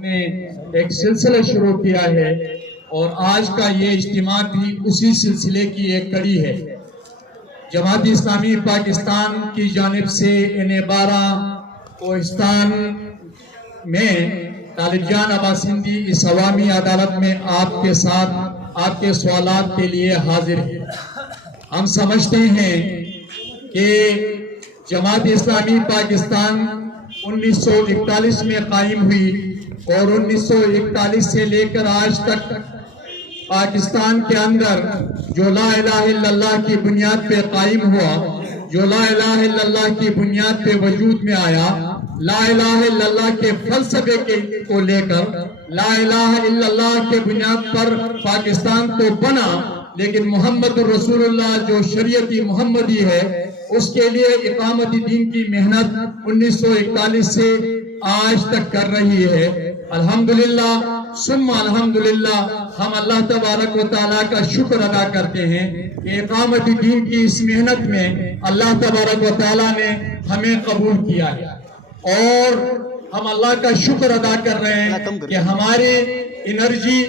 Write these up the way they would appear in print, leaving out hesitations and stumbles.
نے ایک سلسلہ شروع کیا ہے اور آج کا یہ اجتماع بھی اسی سلسلے کی ایک کڑی ہے۔ جماعت اسلامی پاکستان کی جانب سے ان12 کوہستان میں طالب جان عباس سندھی اس عوامی عدالت میں آپ کے ساتھ آپ کے سوالات کے لیے حاضر ہے۔ ہم سمجھتے ہیں کہ جماعت اسلامی پاکستان 1941 میں قائم ہوئی اور 1941 سے لے کر آج تک پاکستان کے اندر جو لا الہ الا اللہ کی بنیاد پہ قائم ہوا، جو لا الہ الا اللہ کی بنیاد پہ وجود میں آیا، لا الہ الا اللہ کے فلسفے کو لے کر لا الہ الا اللہ کے بنیاد پر پاکستان تو بنا، لیکن محمد رسول اللہ جو شریعت محمدی ہے اس کے لیے اقامت دین کی محنت 1941 سے آج تک کر رہی ہے۔ الحمدللہ ثم الحمدللہ ہم اللہ تبارک و تعالیٰ کا شکر ادا کرتے ہیں کہ اقامت دین کی اس محنت میں اللہ تبارک و تعالیٰ نے ہمیں قبول کیا ہے، اور ہم اللہ کا شکر ادا کر رہے ہیں کہ ہمارے انرجی،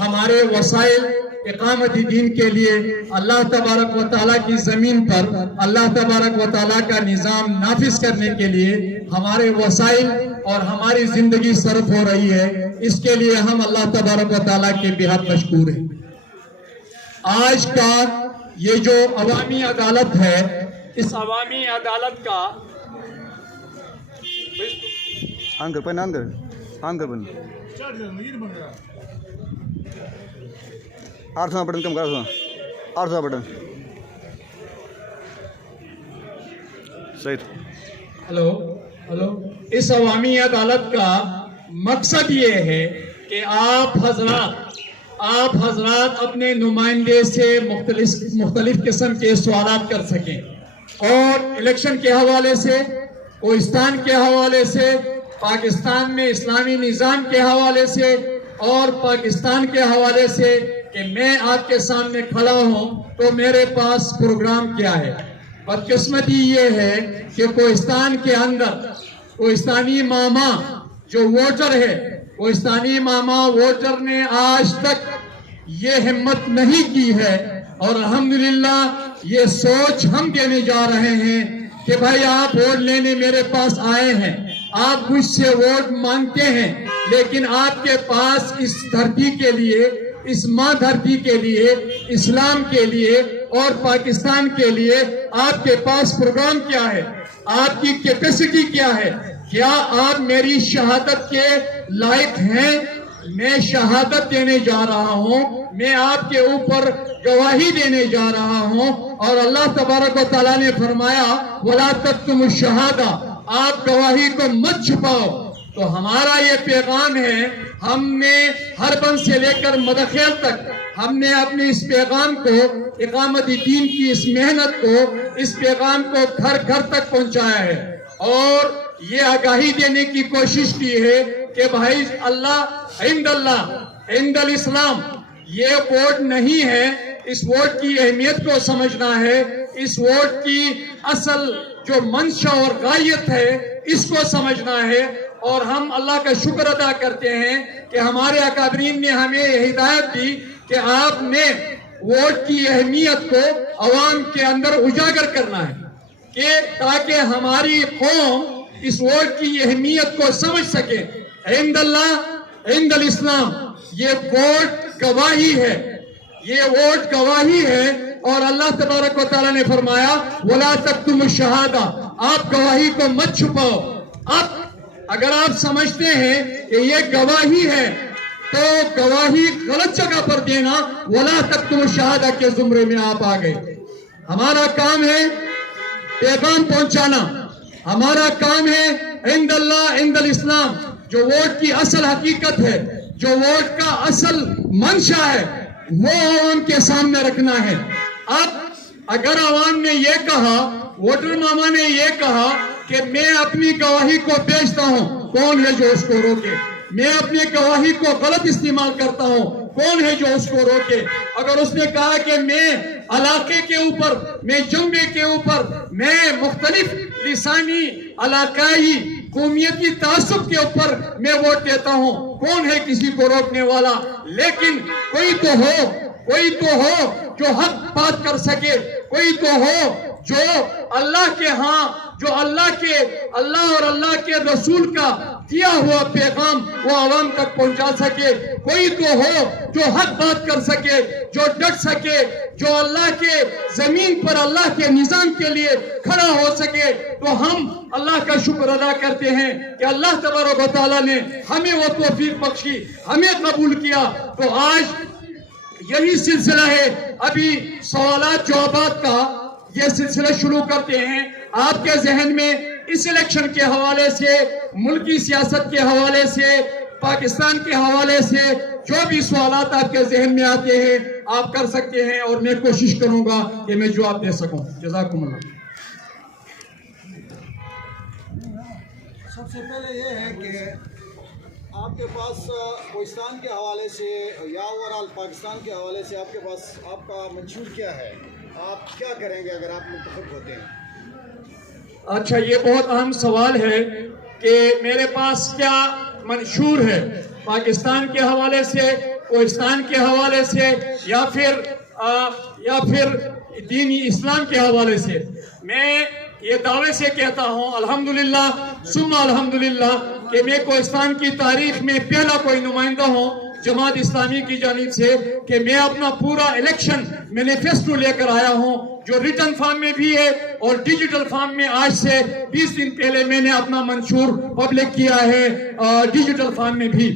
ہمارے وسائل اقامت دین کے لیے اللہ تبارک و تعالیٰ کی زمین پر اللہ تبارک و تعالیٰ کا نظام نافذ کرنے کے لیے ہمارے وسائل اور ہماری زندگی صرف ہو رہی ہے۔ اس کے لیے ہم اللہ تبارک و تعالیٰ کے بہت مشکور ہیں۔ آج کا یہ جو عوامی عدالت ہے، اس عوامی عدالت کا بٹن کم کرو، 800 بٹن صحیح۔ ہلو اس عوامی عدالت کا مقصد یہ ہے کہ آپ حضرات اپنے نمائندے سے مختلف قسم کے سوالات کر سکیں، اور الیکشن کے حوالے سے، کوہستان کے حوالے سے، پاکستان میں اسلامی نظام کے حوالے سے اور پاکستان کے حوالے سے کہ میں آپ کے سامنے کھڑا ہوں تو میرے پاس پروگرام کیا ہے۔ بدقسمتی یہ ہے کہ کوہستان کے اندر کوہستانی ماما جو ووٹر ہے، کوہستانی ماما ووٹر نے آج تک یہ ہمت نہیں کی ہے، اور الحمدللہ یہ سوچ ہم دینے جا رہے ہیں کہ بھائی آپ ووٹ لینے میرے پاس آئے ہیں، آپ مجھ سے ووٹ مانگتے ہیں، لیکن آپ کے پاس اس دھرتی کے لیے، اس ماں دھرتی کے لیے، اسلام کے لیے اور پاکستان کے لیے آپ کے پاس پروگرام کیا ہے؟ آپ کی کیپیسٹی کیا ہے؟ کیا آپ میری شہادت کے لائق ہیں؟ میں شہادت دینے جا رہا ہوں، میں آپ کے اوپر گواہی دینے جا رہا ہوں، اور اللہ تبارک و تعالیٰ نے فرمایا وَلَا تَكْتُمُوا الشَّهَادَةَ، آپ گواہی کو مت چھپاؤ۔ تو ہمارا یہ پیغام ہے، ہم نے ہر بند سے لے کر مدخیل تک ہم نے اپنے اس پیغام کو، اقامت دین کی اس محنت کو، اس پیغام کو گھر گھر تک پہنچایا ہے، اور یہ آگاہی دینے کی کوشش کی ہے کہ بھائی اللہ عند الاسلام، یہ ووٹ نہیں ہے، اس ووٹ کی اہمیت کو سمجھنا ہے، اس ووٹ کی اصل جو منشا اور غایت ہے اس کو سمجھنا ہے۔ اور ہم اللہ کا شکر ادا کرتے ہیں کہ ہمارے اکابرین نے ہمیں یہ ہدایت دی کہ آپ نے ووٹ کی اہمیت کو عوام کے اندر اجاگر کرنا ہے، کہ تاکہ ہماری قوم اس ووٹ کی اہمیت کو سمجھ سکے۔ عند اللہ عند الاسلام، یہ ووٹ گواہی ہے، یہ ووٹ گواہی ہے، اور اللہ تبارک و تعالیٰ نے فرمایا وَلَا تَكْتُمُوا الشَّهَادَةَ، آپ گواہی کو مت چھپاؤ۔ اب اگر آپ سمجھتے ہیں کہ یہ گواہی ہے تو گواہی غلط جگہ پر دینا، وَلَا تَكْتُمُوا الشَّهَادَةَ کے زمرے میں آپ آ گئے۔ ہمارا کام ہے پیغام پہنچانا، ہمارا کام ہے عند اللہ عند الاسلام، جو ووٹ کی اصل حقیقت ہے، جو ووٹ کا اصل منشا ہے، وہ عوام کے سامنے رکھنا ہے۔ اب اگر عوام نے یہ کہا، ووٹر ماما نے یہ کہا کہ میں اپنی گواہی کو بیچتا ہوں، کون ہے جو اس کو روکے؟ میں اپنی گواہی کو غلط استعمال کرتا ہوں، کون ہے جو اس کو روکے؟ اگر اس نے کہا کہ میں علاقے کے اوپر، میں جنبے کے اوپر، میں مختلف لسانی علاقائی قومیتی تعصب کے اوپر میں ووٹ دیتا ہوں. کون ہے کسی کو روکنے والا؟ لیکن کوئی تو ہو جو حق بات کر سکے، کوئی تو ہو جو اللہ کے ہاں، جو اللہ اور اللہ کے رسول کا دیا ہوا پیغام وہ عوام تک پہنچا سکے. کوئی تو ہو جو حق بات کر سکے، جو ڈٹ سکے، جو اللہ کے زمین پر اللہ کے نظام کے لیے کھڑا ہو سکے. تو ہم اللہ کا شکر ادا کرتے ہیں کہ اللہ تبارک و تعالیٰ نے ہمیں وہ توفیق بخشی، ہمیں قبول کیا. تو آج یہی سلسلہ ہے، ابھی سوالات جوابات کا یہ سلسلہ شروع کرتے ہیں. آپ کے ذہن میں اس الیکشن کے حوالے سے، ملکی سیاست کے حوالے سے، پاکستان کے حوالے سے جو بھی سوالات آپ کے ذہن میں آتے ہیں آپ کر سکتے ہیں، اور میں کوشش کروں گا کہ میں جواب دے سکوں. جزاکم اللہ. سب سے پہلے یہ ہے کہ آپ کے پاس پاکستان کے حوالے سے یا اوورال پاکستان کے حوالے سے آپ کے پاس آپ کا منشور کیا ہے؟ آپ کیا کریں گے اگر آپ منتخب ہوتے ہیں؟ اچھا، یہ بہت اہم سوال ہے کہ میرے پاس کیا منشور ہے پاکستان کے حوالے سے، پاکستان کے حوالے سے، یا پھر دینی اسلام کے حوالے سے. میں یہ دعوے سے کہتا ہوں الحمدللہ ثم الحمدللہ کہ میں پاکستان کی تاریخ میں پہلا کوئی نمائندہ ہوں جماعت اسلامی کی جانب سے کہ میں اپنا پورا الیکشن مینیفیسٹو لے کر آیا ہوں، جو ریٹن فارم میں بھی ہے اور ڈیجیٹل فارم میں. آج سے 20 دن پہلے میں نے اپنا منشور پبلک کیا ہے ڈیجیٹل فارم میں بھی.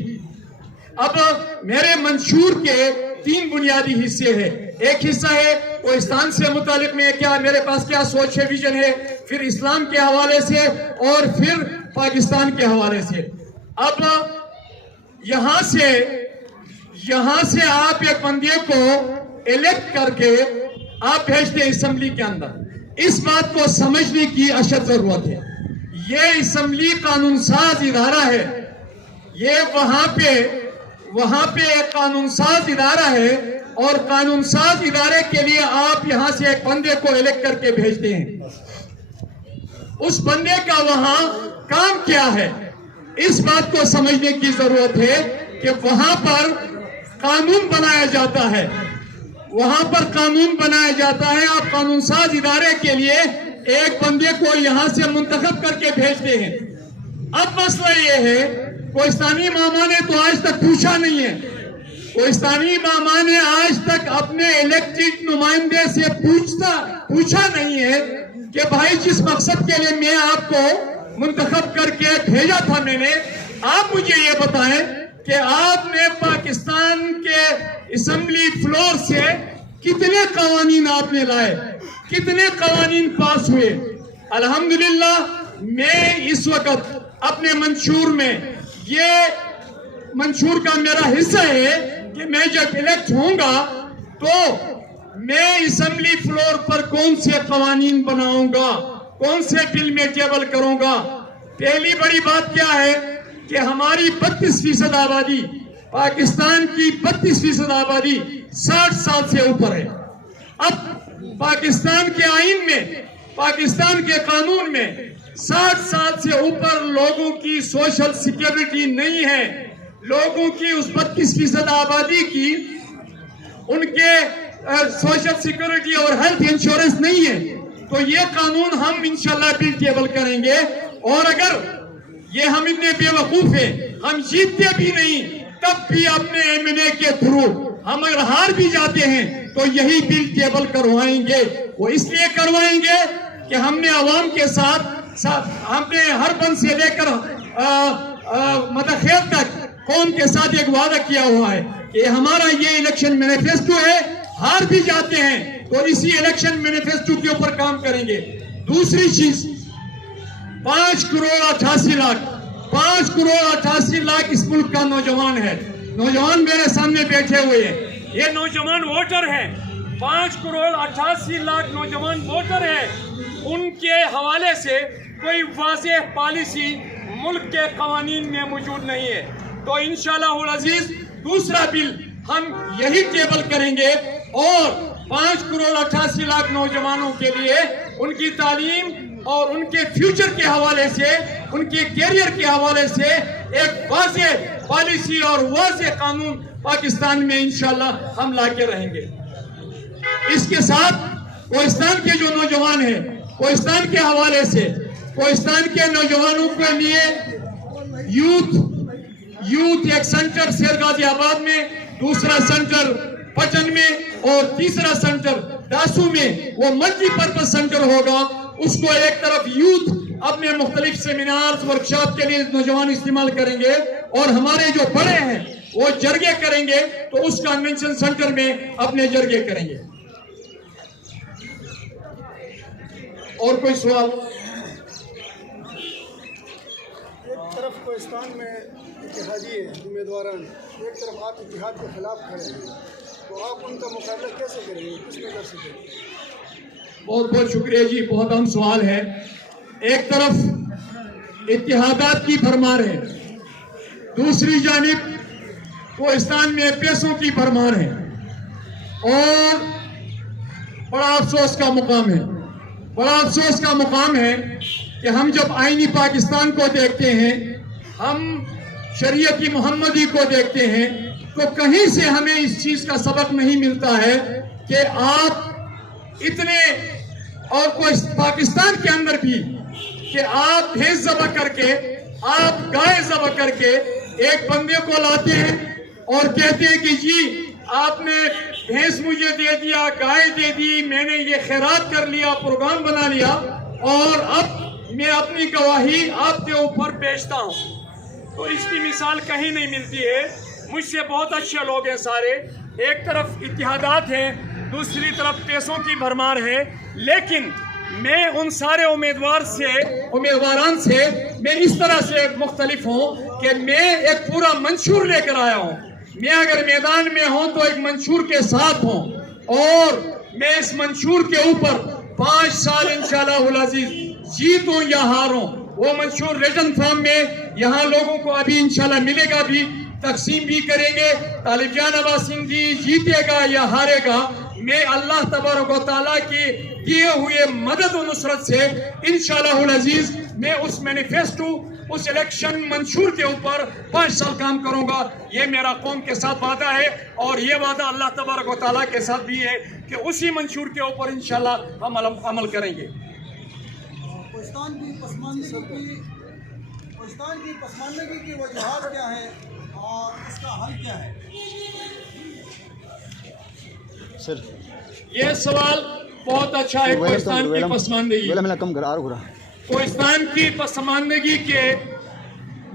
اب میرے منشور کے 3 بنیادی حصے ہیں. ایک حصہ ہے پاکستان سے متعلق میں کیا میرے پاس کیا سوچ ہے، ویژن ہے، پھر اسلام کے حوالے سے، اور پھر پاکستان کے حوالے سے. اب یہاں سے آپ ایک بندے کو الیکٹ کر کے آپ بھیجتے ہیں اسمبلی کے اندر. اس بات کو سمجھنے کی اشد ضرورت ہے. یہ اسمبلی قانون ساز ادارہ ہے، یہ وہاں پہ ایک قانون ساز ادارہ ہے، اور قانون ساز ادارے کے لیے آپ یہاں سے ایک بندے کو الیکٹ کر کے بھیجتے ہیں. اس بندے کا وہاں کام کیا ہے، اس بات کو سمجھنے کی ضرورت ہے کہ وہاں پر قانون بنایا جاتا ہے، وہاں پر قانون بنایا جاتا ہے. آپ قانون ساز ادارے کے لیے ایک بندے کو یہاں سے منتخب کر کے بھیجتے ہیں. اب مسئلہ یہ ہے، پاکستانی ماما نے تو آج تک پوچھا نہیں ہے، پاکستانی ماما نے آج تک اپنے الیکٹڈ نمائندے سے پوچھا نہیں ہے کہ بھائی جس مقصد کے لیے میں آپ کو منتخب کر کے بھیجا تھا میں نے، آپ مجھے یہ بتائیں کہ آپ نے پاکستان کے اسمبلی فلور سے کتنے قوانین آپ نے لائے، کتنے قوانین پاس ہوئے. الحمدللہ میں اس وقت اپنے منشور میں، یہ منشور کا میرا حصہ ہے کہ میں جب الیکٹ ہوں گا تو میں اسمبلی فلور پر کون سے قوانین بناؤں گا، کون سے بل میں ٹیبل کروں گا. پہلی بڑی بات کیا ہے کہ ہماری 32% آبادی، پاکستان کی 32% آبادی 60 سال سے اوپر ہے. اب پاکستان کے آئین میں، پاکستان کے قانون میں 60 سال سے اوپر لوگوں کی سوشل سیکیورٹی نہیں ہے. لوگوں کی اس 32% آبادی کی ان کے سوشل سیکیورٹی اور ہیلتھ انشورنس نہیں ہے. تو یہ قانون ہم انشاءاللہ بل ٹیبل کریں گے، اور اگر یہ ہم اتنے بے وقوف ہیں، ہم جیتتے بھی نہیں تب بھی اپنے M&A کے تھرو ہم اگر ہار بھی جاتے ہیں تو یہی بل ٹیبل کروائیں گے. وہ اس لیے کروائیں گے کہ ہم نے عوام کے ساتھ ہم نے ہر بند سے لے کر مدخیل تک قوم کے ساتھ ایک وعدہ کیا ہوا ہے کہ ہمارا یہ الیکشن مینیفیسٹو ہے، ہار بھی جاتے ہیں تو اسی الیکشن مینیفیسٹو کے اوپر کام کریں گے. دوسری چیز، 5 کروڑ 88 لاکھ 5 کروڑ 88 لاکھ اس ملک کا نوجوان ہے. نوجوان میرے سامنے بیٹھے ہوئے ہیں، یہ نوجوان ووٹر ہیں. 5 کروڑ 88 لاکھ نوجوان ووٹر ہیں. ان کے حوالے سے کوئی واضح پالیسی ملک کے قوانین میں موجود نہیں ہے. تو انشاءاللہ العزیز دوسرا بل ہم یہی ٹیبل کریں گے، اور 5 کروڑ 88 لاکھ نوجوانوں کے لیے ان کی تعلیم اور ان کے فیوچر کے حوالے سے، ان کے کیریئر کے حوالے سے ایک واضح پالیسی اور واضح قانون پاکستان میں انشاءاللہ ہم لا کے رہیں گے۔ اس کے ساتھ کوہستان کے جو نوجوان ہیں، کوہستان کے حوالے سے کوہستان کے نوجوانوں کے لیے یوتھ ایک سینٹر شیر غازی آباد میں، دوسرا سینٹر پچن میں اور تیسرا سینٹر ڈاسو میں وہ ملٹی پرپز سینٹر ہوگا۔ اس کو ایک طرف یوتھ اپنے مختلف سیمینارز ورکشاپ کے لیے نوجوان استعمال کریں گے، اور ہمارے جو بڑے ہیں وہ جرگے کریں گے تو اس کنونشن سینٹر میں اپنے جرگے کریں گے۔ اور کوئی سوال؟ ایک طرف کوہستان میں اتحادی امیدواران، ایک طرف آپ اتحاد کے خلاف کھڑے ہیں، تو آپ ان کا مقابلہ کیسے کریں گے، کس نظر سے کریں گے؟ بہت بہت شکریہ جی، بہت اہم سوال ہے۔ ایک طرف اتحادات کی بھرمار ہے، دوسری جانب کوہستان میں پیسوں کی بھرمار ہے، اور بڑا افسوس کا مقام ہے کہ ہم جب آئینی پاکستان کو دیکھتے ہیں، ہم شریعت محمدی کو دیکھتے ہیں، تو کہیں سے ہمیں اس چیز کا سبق نہیں ملتا ہے کہ آپ اتنے، اور کوئی پاکستان کے اندر بھی، کہ آپ بھینس ذبح کر کے، آپ گائے ذبح کر کے ایک بندے کو لاتے ہیں اور کہتے ہیں کہ جی آپ نے بھینس مجھے دے دیا، گائے دے دی، میں نے یہ خیرات کر لیا، پروگرام بنا لیا، اور اب میں اپنی گواہی آپ کے اوپر بیچتا ہوں۔ تو اس کی مثال کہیں نہیں ملتی ہے۔ مجھ سے بہت اچھے لوگ ہیں سارے، ایک طرف اتحادات ہیں، دوسری طرف پیسوں کی بھرمار ہے، لیکن میں ان سارے امیدواران سے میں اس طرح سے مختلف ہوں کہ میں ایک پورا منشور لے کر آیا ہوں۔ میں اگر میدان میں ہوں تو ایک منشور کے ساتھ ہوں، اور میں اس منشور کے اوپر 5 سال انشاءاللہ العزیز جیتوں یا ہاروں، وہ منشور ریٹن فارم میں یہاں لوگوں کو ابھی انشاءاللہ ملے گا، بھی تقسیم بھی کریں گے۔ طالب جان عباس سنگھی جیتے گا یا ہارے گا، میں اللہ تبارک و تعالیٰ کی دیے ہوئے مدد و نصرت سے انشاءاللہ العزیز میں اس مینیفیسٹو، اس الیکشن منشور کے اوپر 5 سال کام کروں گا۔ یہ میرا قوم کے ساتھ وعدہ ہے، اور یہ وعدہ اللہ تبارک و تعالیٰ کے ساتھ بھی ہے کہ اسی منشور کے اوپر انشاءاللہ ہم عمل کریں گے۔ کوہستان کی پسماندگی کی وجوہات کیا ہیں اور اس کا حل کیا ہے؟ سر یہ سوال بہت اچھا ہے۔ کوہستان کی پسماندگی، کوہستان کی پسماندگی کے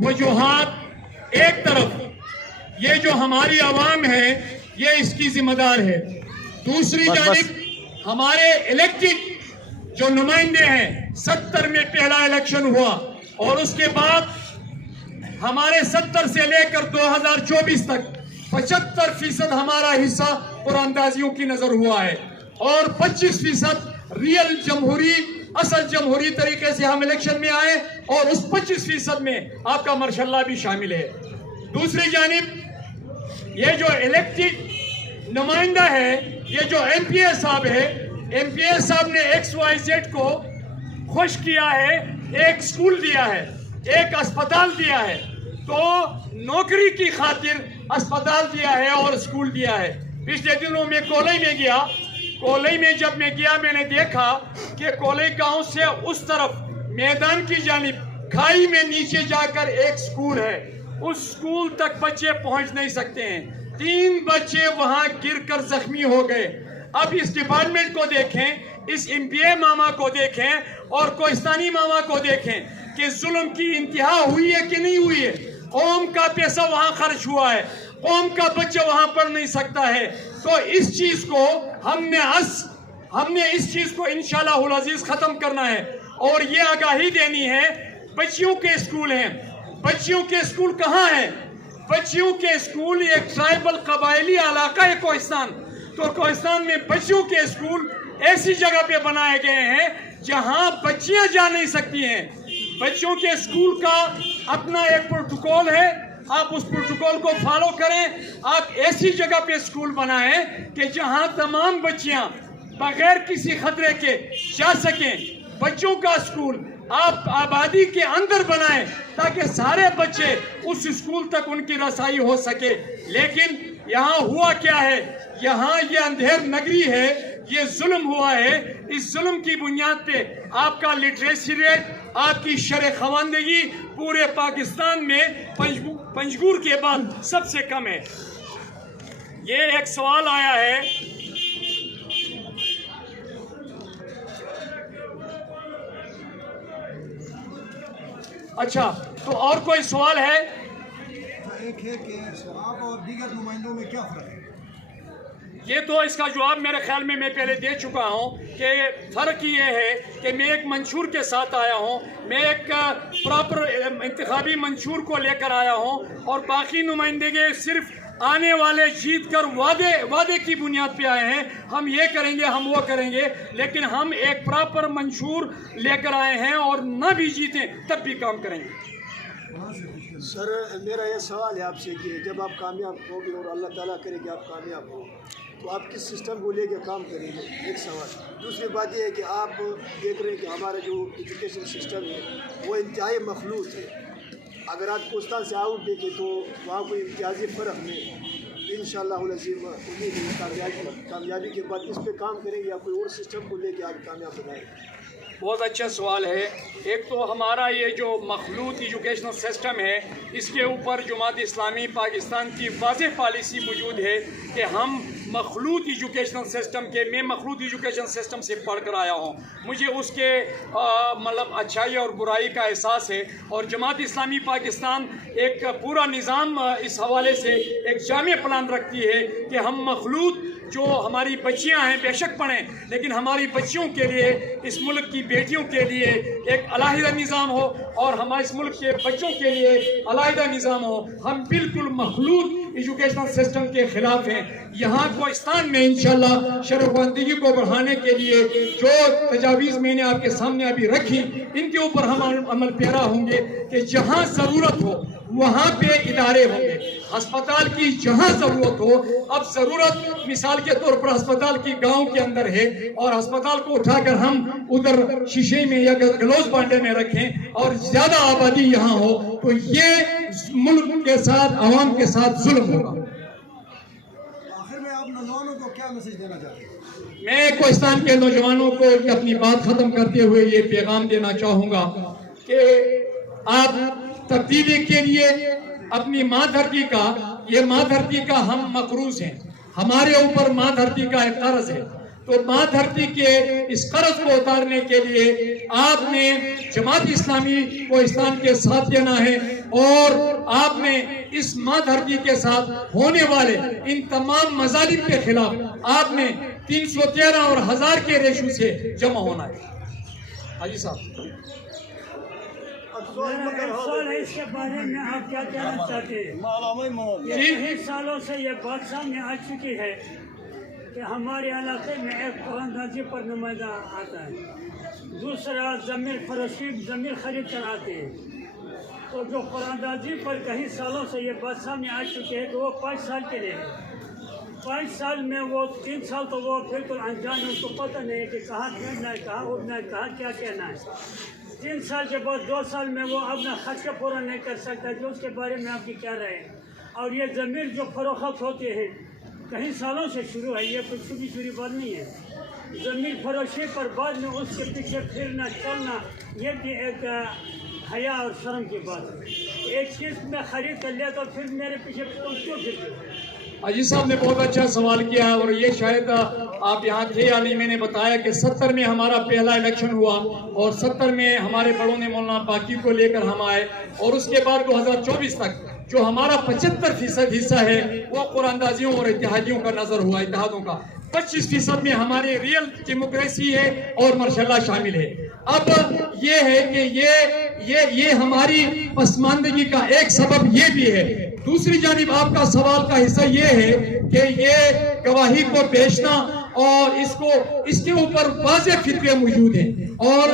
وجوہات، ایک طرف یہ جو ہماری عوام ہے یہ اس کی ذمہ دار ہے، دوسری جانب ہمارے الیکٹڈ جو نمائندے ہیں، 70 میں پہلا الیکشن ہوا، اور اس کے بعد ہمارے 70 سے لے کر 2024 تک 75% ہمارا حصہ قراندازیوں کی نظر ہوا ہے، اور 25% ریئل جمہوری، اصل جمہوری طریقے سے ہم الیکشن میں آئے، اور اس 25% میں آپ کا ماشاء اللہ بھی شامل ہے۔ دوسری جانب یہ جو الیکٹڈ نمائندہ ہے، یہ جو ایم پی اے صاحب ہے، ایم پی اے صاحب نے XYZ کو خوش کیا ہے، ایک سکول دیا ہے، ایک اسپتال دیا ہے، تو نوکری کی خاطر اسپتال دیا ہے اور سکول دیا ہے۔ پچھلے دنوں میں کولئی میں گیا، کولئی میں جب میں گیا میں نے دیکھا کہ کولئی گاؤں سے اس طرف میدان کی جانب کھائی میں نیچے جا کر ایک سکول ہے، اس سکول تک بچے پہنچ نہیں سکتے ہیں، 3 بچے وہاں گر کر زخمی ہو گئے۔ اب اس ڈپارٹمنٹ کو دیکھیں، اس ایم پی اے ماما کو دیکھیں اور کوہستانی ماما کو دیکھیں کہ ظلم کی انتہا ہوئی ہے کہ نہیں ہوئی ہے۔ قوم کا پیسہ وہاں خرچ ہوا ہے، قوم کا بچہ وہاں پڑھ نہیں سکتا ہے، تو اس چیز کو ہم نے اس چیز کو انشاءاللہ العزیز ختم کرنا ہے، اور یہ آگاہی دینی ہے۔ بچیوں کے اسکول ہیں، بچیوں کے اسکول کہاں ہیں؟ بچیوں کے اسکول ایک ٹرائبل قبائلی علاقہ ہے کوہستان، تو کوہستان میں بچیوں کے اسکول ایسی جگہ پہ بنائے گئے ہیں جہاں بچیاں جا نہیں سکتی ہیں۔ بچوں کے اسکول کا اپنا ایک پروٹوکول ہے، آپ اس پروٹوکول کو فالو کریں، آپ ایسی جگہ پہ اسکول بنائیں کہ جہاں تمام بچیاں بغیر کسی خطرے کے جا سکیں۔ بچوں کا اسکول آپ آبادی کے اندر بنائیں تاکہ سارے بچے اس اسکول تک ان کی رسائی ہو سکے. لیکن یہاں ہوا کیا ہے؟ یہاں یہ اندھیر نگری ہے، یہ ظلم ہوا ہے. اس ظلم کی بنیاد پہ آپ کا لٹریسی ریٹ، آپ کی شرح خواندگی پورے پاکستان میں پنجگور کے بعد سب سے کم ہے. یہ ایک سوال آیا ہے اچھا تو اور کوئی سوال ہے؟ ایک ہے کہ آپ اور دیگر نمائندوں میں کیا فرق ہے؟ یہ تو اس کا جواب میرے خیال میں پہلے دے چکا ہوں کہ فرق یہ ہے کہ میں ایک منشور کے ساتھ آیا ہوں، میں ایک پراپر انتخابی منشور کو لے کر آیا ہوں، اور باقی نمائندگی صرف آنے والے جیت کر وعدے کی بنیاد پہ آئے ہیں. ہم یہ کریں گے، ہم وہ کریں گے، لیکن ہم ایک پراپر منشور لے کر آئے ہیں، اور نہ بھی جیتیں تب بھی کام کریں گے. سر میرا یہ سوال ہے آپ سے کہ جب آپ کامیاب ہو گے اور اللہ تعالیٰ کرے کہ آپ کامیاب ہو تو آپ کس سسٹم کو لے کے کام کریں گے؟ ایک سوال. دوسری بات یہ ہے کہ آپ دیکھ رہے ہیں کہ ہمارا جو ایجوکیشن سسٹم ہے وہ انتہائی مخلوط ہے. اگر آپ کوستان سے آؤٹ دیکھیں تو وہاں کوئی امتیازی فرق نہیں. انشاءاللہ العظیم امید ہے کامیابی کے بعد اس پہ کام کریں گے یا کوئی اور سسٹم کو لے کے آپ کامیاب بنائیں گے؟ بہت اچھا سوال ہے. ایک تو ہمارا یہ جو مخلوط ایجوکیشنل سسٹم ہے، اس کے اوپر جماعت اسلامی پاکستان کی واضح پالیسی موجود ہے کہ ہم مخلوط ایجوکیشنل سسٹم کے میں مخلوط ایجوکیشن سسٹم سے پڑھ کر آیا ہوں. مجھے اس کے مطلب اچھائی اور برائی کا احساس ہے، اور جماعت اسلامی پاکستان ایک پورا نظام اس حوالے سے ایک جامع پلان رکھتی ہے کہ ہم مخلوط جو ہماری بچیاں ہیں بے شک پڑھیں، لیکن ہماری بچیوں کے لیے، اس ملک کی بیٹیوں کے لیے ایک علیحدہ نظام ہو، اور ہمارے اس ملک کے بچوں کے لیے علیحدہ نظام ہو. ہم بالکل مخلوط ایجوکیشنل سسٹم کے خلاف ہیں. یہاں کوہستان میں انشاءاللہ شرح خواندگی کو بڑھانے کے لیے جو تجاویز میں نے آپ کے سامنے ابھی رکھی، ان کے اوپر ہم عمل پیرا ہوں گے کہ جہاں ضرورت ہو وہاں پہ ادارے ہوں گے. ہسپتال کی جہاں ضرورت ہو، اب ضرورت مثال کے طور پر ہسپتال کی گاؤں کے اندر ہے، اور ہسپتال کو اٹھا کر ہم ادھر شیشے میں یا گلوز بانڈے میں رکھیں اور زیادہ آبادی یہاں ہو، تو یہ ملک کے ساتھ، عوام کے ساتھ ظلم ہوگا. آخر میں آپ نوجوانوں کو کیا میسج دینا چاہتے ہیں؟ میں کوہستان کے نوجوانوں کو اپنی بات ختم کرتے ہوئے یہ پیغام دینا چاہوں گا کہ آپ تبدیلی کے لیے اپنی ماں دھرتی کا، یہ ماں دھرتی کا ہم مقروض ہیں، ہمارے اوپر ماں دھرتی کا ایک قرض ہے. تو ماں دھرتی کے اس قرض کو اتارنے کے لیے آپ نے جماعت اسلامی کوہستان کے ساتھ دینا ہے، اور آپ نے اس ماں دھرتی کے ساتھ ہونے والے ان تمام مظالم کے خلاف آپ نے 313 اور 1000 کے ریشو سے جمع ہونا ہے. حاجی صاحب سوال ہے اس کے بارے میں آپ کیا کہنا چاہتے ہیں؟ کئی سالوں سے یہ بات سامنے آ چکی ہے کہ ہمارے علاقے میں ایک قرآن اندازی پر نمائندہ آتا ہے، دوسرا ضمیر فروشی ضمیر خرید کر آتے ہیں. تو جو قرآن اندازی پر کئی سالوں سے یہ بات سامنے آ چکی ہے کہ وہ 5 سال کے لیے ہے. 5 سال میں وہ 3 سال تو وہ بالکل انجان ہے، اس کو پتہ نہیں ہے کہ کہاں کھیلنا ہے، کہاں اٹھنا ہے، کہاں کیا کہنا ہے. 3 سال کے بعد 2 سال میں وہ اپنا خرچہ پورا نہیں کر سکتا. جو اس کے بارے میں آپ کی کیا رائے ہے؟ اور یہ ضمیر جو فروخت ہوتے ہیں کئی سالوں سے شروع ہے، یہ کوئی چھوٹی بات نہیں ہے. ضمیر فروشی پر بعد میں اس کے پیچھے پھرنا چلنا، یہ بھی ایک حیا اور شرم کی بات ہے. ایک چیز میں خرید کر لیا تو پھر میرے پیچھے تم کیوں پھرتے ہو؟ عزیز صاحب نے بہت اچھا سوال کیا، اور یہ شاید آپ یہاں تھے یا نہیں. میں نے بتایا کہ 70 میں ہمارا پہلا الیکشن ہوا، اور 70 میں ہمارے بڑوں نے مولانا باقی کو لے کر ہم آئے، اور اس کے بعد 2024 تک جو ہمارا 75% حصہ ہے وہ قرآن اندازیوں اور اتحادیوں کا نظر ہوا، اتحادوں کا. 25% میں ہماری ریئل ڈیموکریسی ہے اور ماشاء اللہ شامل ہے. اب یہ ہے کہ یہ ہماری پسماندگی کا ایک سبب یہ بھی ہے. دوسری جانب آپ کا سوال کا حصہ یہ ہے کہ یہ گواہی کو بیچنا اور اس کے اوپر واضح فتوے موجود ہیں، اور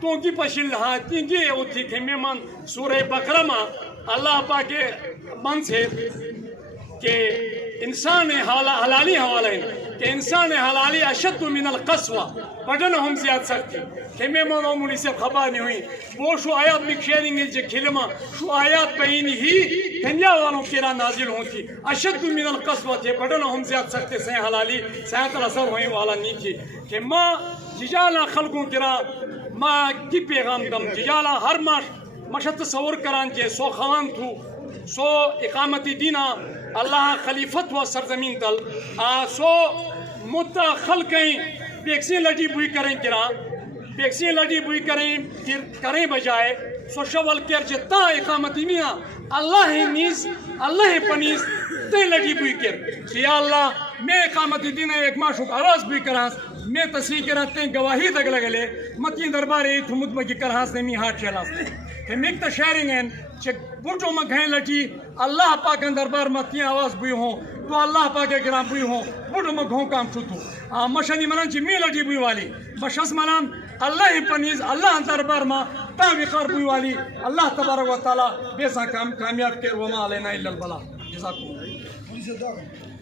تونکی پشل ہاں تینگی اوتھی کہ میمان سورہ بقرہ ما اللہ پاک من سے کہ انسان حلالی حوالہ کہ انسان حلالی اشد من القسوہ بڑھن ہم زیاد سکتی کہ میمان عمولی سے خبر نہیں ہوئی وہ شو آیات میں کھیلیں گے جو کھلمہ شو آیات پہین ہی کنیا والوں کیرا نازل ہوتی اشد من القسوہ تھے بڑھن ہم زیاد سکتے سین حلالی سین تلسر ہوئی والا نہیں تھی کہ ماں ججالا خلقوں کرا ماں کی پیغام دم ججالا ہر مشت تصور کران کے سو خوان تھو سو اقامتی دینا اللہ خلیفت و سرزمین تل سو مدہ خلقیں بیکسیں لڑی بوئی کریں کرا بیکسیں لڑی بوئی کریں بجائے سو شوال کر جتا اقامتی دینا اللہ نیز اللہ پنیز تے لڑی بوئی کر کہ یا اللہ میں اقامتی دینا ایک معشوق آواز بوئی کرانس میں تصریح کرتے ہیں گواہی تک لگلے متین دربارے تھمت مگی کرہاس نے می ہاتھ چلاس کہ مکتا شیرنگ ہیں کہ بوٹو میں گھیں لٹی اللہ پاک دربار متین آواز بوئی ہوں تو اللہ پاک گرام بوئی ہوں بوٹو میں گھوں کام چھوٹو مشانی منان چی می لٹی بوئی والی بشس منان اللہ پنیز اللہ دربار ما تاویقار بوئی والی اللہ تبارک و تعالی بیسا کامیاب کر وما علینا الا البلا جزاکم